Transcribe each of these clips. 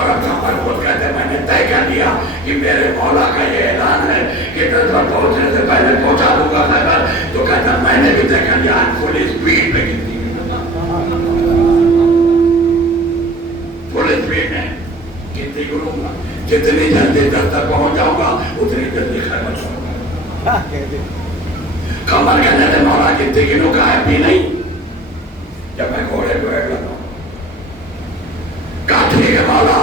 اور اب کمر خود کہتے ہیں میں نے طے کر لیا کہ میرے مولا کا یہ اعلان ہے کہ تجربہ پہنچنے سے پہلے پہنچا دوں گا خیبر. تو کہتا ہے میں نے بھی طے کر لیا فل اسپیڈ میں گنتی فل اسپیڈ میں گنتی کروں گا. جتنی جلدی دفتر پہنچ جاؤں گا اتنی جلدی خیبر پہنچ گا. کمر کہنے سے مولا گنتی گنوں کا ہے بھی نہیں. جب میں گھوڑے کو ایک لگا کہا ٹھیک ہے مولا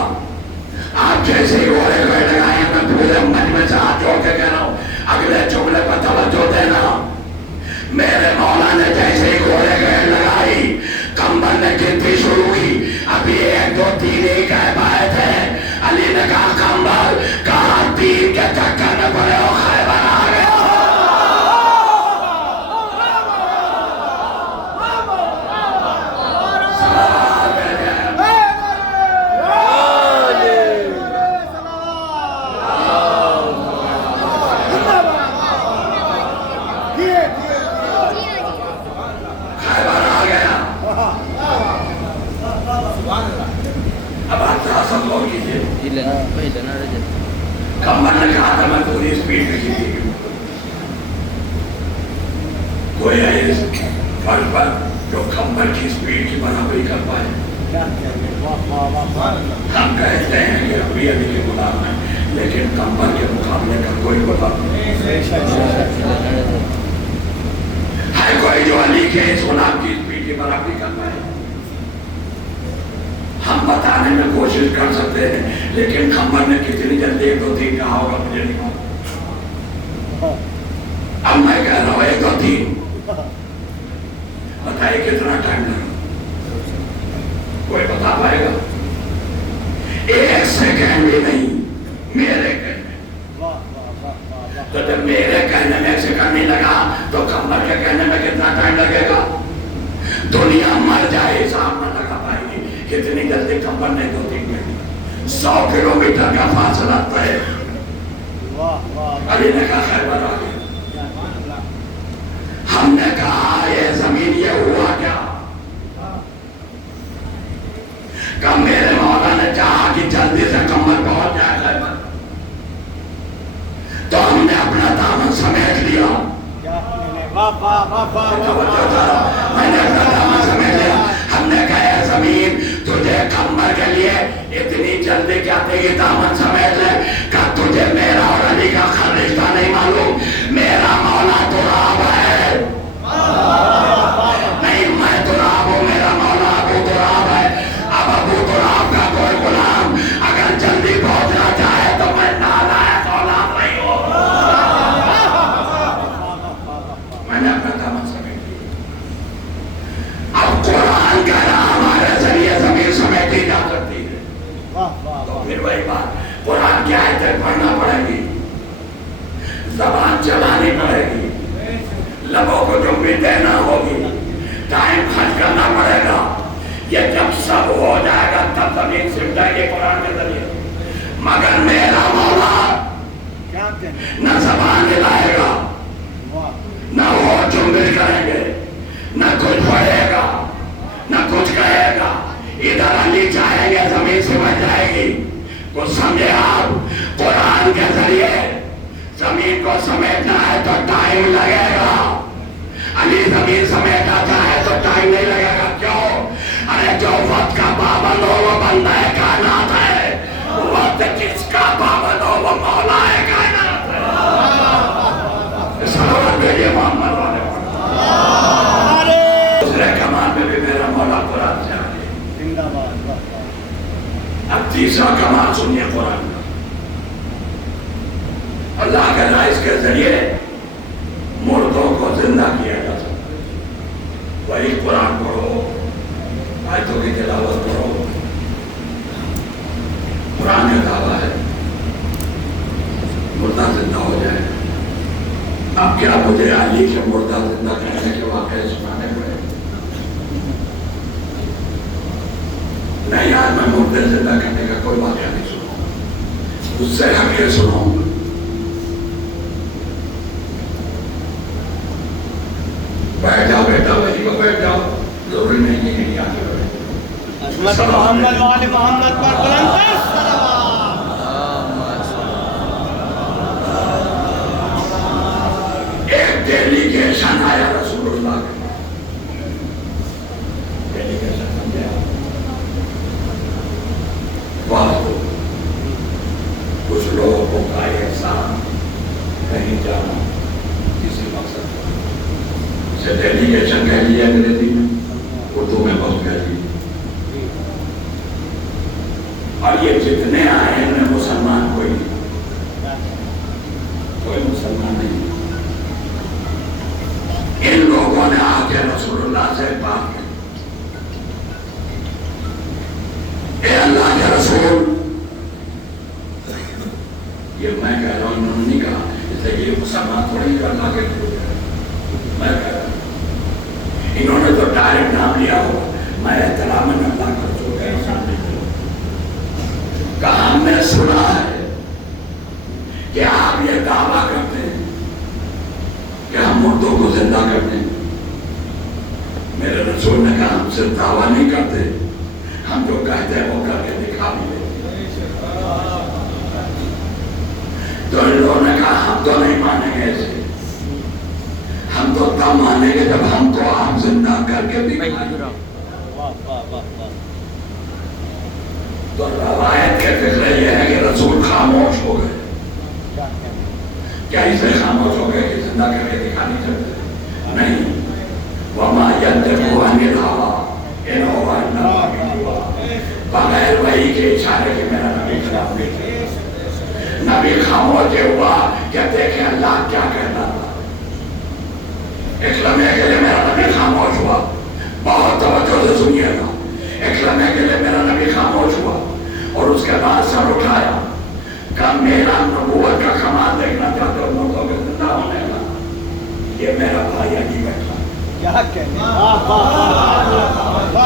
آپ جیسے ہی گھوڑے کو ایک لگائیں میں پورے مجمع سے ہاتھ جوڑ کے کہہ رہا ہوں اگلے جملے پر توجہ دینا. میرے مولا نے جیسے ہی گھوڑے کو ایک لگائی کمبر نے گنتی شروع کی. ابھی 1 2 3 ہی کہہ پائے تھے. علی نے کہا کمبر کہا 3 کے چکر میں پڑے ہو خیبر آ گئے. کمبر نے کہا تھا میں پوری اسپیڈ میں کھینچی ہوں. کوئی ہے اس فرض پر جو کمبر کی اسپیڈ کی برابری کر پائے. ہم کہتے ہیں کہ ابھی علی کے غلام ہیں لیکن کمبر کے مقابلے کا کوئی غلام نہیں ہے. کوئی جو علی کے اس غلام کی اسپیڈ کی برابری کر پائے. ہم بتانے میں کوشش کر سکتے ہیں لیکن کمبر نے کتنی جلدی 1 2 3 کہا ہوگا مجھے نہیں معلوم. اب میں کہہ رہا ہوں 1 2 3 بتائیے کتنا ٹائم لگا. کوئی بتا پائے گا؟ 1 سیکنڈ بھی نہیں. میرے کہنے تو جب میرے کہنے میں 1 سیکنڈ نہیں لگا تو کمبر کے کہنے میں کتنا ٹائم لگے گا؟ دنیا مر جائے حساب نہ لگا پائے گی کتنی جلدی کمبر نے 2 3 منٹ 100 کلومیٹر کا فاصلہ طے. علی نے کہا خیبر آ گیا. ہم نے کہا یہ زمین یہ ہوا کیا؟ کہ میرے مولا نے چاہا کہ جلدی سے کمبر پہنچ جائے خیبر تو ہم نے اپنا دامن سمیٹ لیا. میں نے اپنا دامن سمیٹ لیا. ہم نے کہا زمین تجھے کمبر کے لیے اتنی جلدی کیا تیری دامن سمیٹ لے کہ تجھے میرا اور علی کا رشتہ نہیں معلوم. میرا مولا تراب ہے. نہیں میں تراب ہوں میرا مولا ابو تراب ہے. اب ابو تراب کا کوئی غلام اگر جلدی پہنچنا چاہے تو میں نالائق اولاد نہیں ہوں. میں نے اپنا دامن سمیٹ لیا. اب قرآن کہہ رہا ہمارے ذریعے زمین سمیٹی جا سکتی ہے. تو پھر وہی بات قرآن کی آیتیں پڑھنا پڑے گی زبان چلانی پڑے گی لبوں کو جو بھی دینا ہوگی ٹائم خرچ کرنا پڑے گا. یہ جب سب ہو جائے گا تب زمین سمٹ جائے گی قرآن کے ذریعے. مگر میرا مولا نہ زبان ہلائے گا نہ وہ جنبش کریں گے نہ کچھ پڑھے گا نہ کچھ کہے گا. ادھر علی چاہیں گے زمین سمجھ جائے گی. کچھ سمجھے آپ قرآن کے ذریعے زمین کو سمیٹنا ہے تو ٹائم لگے گا. علی زمین سمیٹنا چاہے تو ٹائم نہیں لگے گا. کیوں؟ ارے جو وقت کا پابند ہو وہ بندہ کائنات ہے. وقت جس کا پابند ہو وہ مولا کائنات ہے. سلام بھیجیے محمد والے. دوسرے کمان میں بھی میرا مولا قرآن سے آگے. اب تیسرا کمان سنیے قرآن کا. اللہ کے رائز کے ذریعے مردوں کو زندہ کیا جا سکتا ہے. وہی قرآن پڑھو آیتوں کی تلاوت پڑھو. قرآن کا دعویٰ ہے مردہ زندہ ہو جائے. اب کیا مجھے علی کے مردہ زندہ کرنے کے واقعے سنانے پڑے؟ نہیں یار میں مردے زندہ کرنے کا کوئی واقعہ نہیں سنوں. اس سے ہم یہ سنوں بیٹھ جاؤ بیٹا وہی کو بیٹھ جاؤ. ضروری نہیں ہے کہ آگے بڑھے. محمد وآل محمد پر بلند بات کو کچھ لوگوں کا احسان کہیں جانا کسی مقصد پر سے دہلی کے چنگ کہہ لیا انگریزی میں اردو میں بہت کہہ لیا اور یہ جتنے آئے ہیں مسلمان کوئی مسلمان نہیں ان لوگوں نے آ کے رسول اللہ سے بات کی اے اللہ کے رسول یہ میں کہہ رہا ہوں انہوں نے نہیں کہا اس لیے یہ مسلمان تھوڑی جو اللہ کے رسول ہے میں کہہ رہا ہوں انہوں نے تو ڈائریکٹ نام لیا ہو میں احترام اللہ کا رسول ہے کہا ہم نے سنا ہے کہ آپ یہ دعویٰ کرتے ہیں کہ ہم مردوں کو زندہ کرتے ہیں میرے رسول نے کہا ہم صرف دعویٰ نہیں کرتے ہم جو کہتے ہیں وہ کر کے دکھا بھی لیتے تو ان لوگوں نے کہا ہم تو نہیں مانیں گے ایسے ہم تو تب مانیں گے جب ہم کو آپ زندہ کر کے دکھائیں گے تو روایت کے فکر یہ ہے کہ رسول خاموش ہو گئے کیا اس میں خاموش ہو گئے کہ زندہ کر کے دکھا نہیں سکتے نہیں وَمَا يَنْتِقُ عَنِ الْهَوَىٰ إِنْ هُوَ إِلَّا وَحْيٌ يُوحَىٰ بغیر وحی کے اشارے کے میرا نبی خلاف نہیں تھا نبی خاموش ہوا کہ دیکھیں اللہ کیا کہنا تھا ایک لمحے کے لیے میرا نبی خاموش ہوا بہت توجہ سے سنیے گا ایک لمحے کے لیے میرا نبی خاموش ہوا اور اس کے بعد سر اٹھایا کہ میرا نبوت کا کمال دیکھنا چاہتے ہو مردوں کے زندہ ہونے کا یہ میرا بھائی علی بیٹھا کیا کہنے